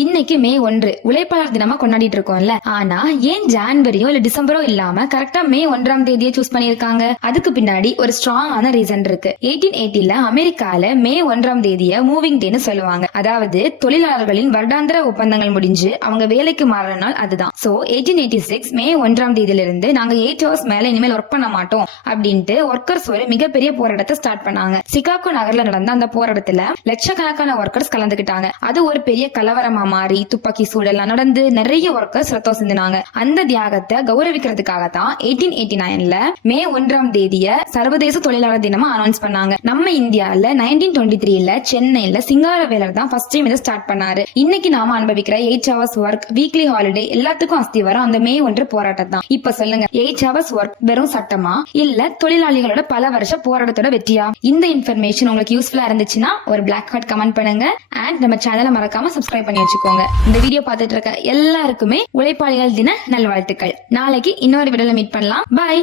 இன்னைக்கு மே 1 உழைப்பாளர் தினமா கொண்டாடிட்டு இருக்கோம்ல. ஆனா ஏன் ஜான்வரியோ இல்ல டிசம்பரோ இல்லாம கரெக்டா மே 1ஆம் தேதியை சூஸ் பண்ணிருக்காங்க? அதுக்கு பின்னாடி ஒரு ஸ்ட்ராங்கான ரீசன் இருக்கு. 1880ல அமெரிக்கால மே 1ஆம் தேதிய மூவிங் டேன்னு சொல்லுவாங்க. அதாவது தொழிலாளர்களின் வருடாந்திர ஒப்பந்தங்கள் முடிஞ்சு அவங்க வேலைக்கு மாறுற நாள் அதுதான். சோ 1886 மே 1ஆம் தேதியில இருந்து நாங்க 8 hours மேல இனிமேல் ஒர்க் பண்ண மாட்டோம் அப்படின்ட்டு ஒர்க்கர்ஸ் ஒரு மிகப்பெரிய போராட்டத்தை ஸ்டார்ட் பண்ணாங்க. சிகாகோ நகர்ல நடந்த அந்த போராட்டத்துல லட்சக்கணக்கான ஒர்க்கர்ஸ் கலந்துக்கிட்டாங்க. அது ஒரு பெரிய கலவரமா மாறி துப்பாக்கி சூழல்லாம் நடந்து நிறைய ஒர்க்கர்ஸ் ரத்தம் சிந்தினாங்க. அந்த தியாகத்தை கௌரவிக்கிறதுக்காக தான் 1889ல மே 1ஆம் தேதிய சர்வதேச தொழிலாளர் தினமா அனௌன்ஸ் பண்ணாங்க. நம்ம இந்தியால 1923ல சென்னையில சிங்காரவேலர் தான் ஃபர்ஸ்ட் டைம் இதை ஸ்டார்ட் பண்ணாரு. இன்னைக்கு நாம அனுபவிக்கிற 8 hours ஒர்க், வீக்லி ஹாலிடே எல்லாத்துக்கும் அஸ்திவாரம் அந்த மே 1 போராட்டம் தான். இப்ப சொல்லுங்க, 8 hours ஒர்க் வெறும் சட்டமா இல்ல தொழிலாளிகளோட பல வருஷ போராட்டத்தோட வெற்றியா? இந்த இன்ஃபர்மேஷன் உங்களுக்கு யூஸ்ஃபுல்லா இருந்துச்சுன்னா ஒரு பிளாக் ஹார்ட் கமெண்ட் பண்ணுங்க. அண்ட் நம்ம சேனலை மறக்காம சப்ஸ்கிரைப் பண்ணி வச்சுக்கோங்க. இந்த வீடியோ பார்த்துட்டு இருக்க எல்லாருக்குமே உழைப்பாளிகள் தின நல்வாழ்த்துக்கள். நாளைக்கு இன்னொரு வீடியோல மீட் பண்ணலாம். பை.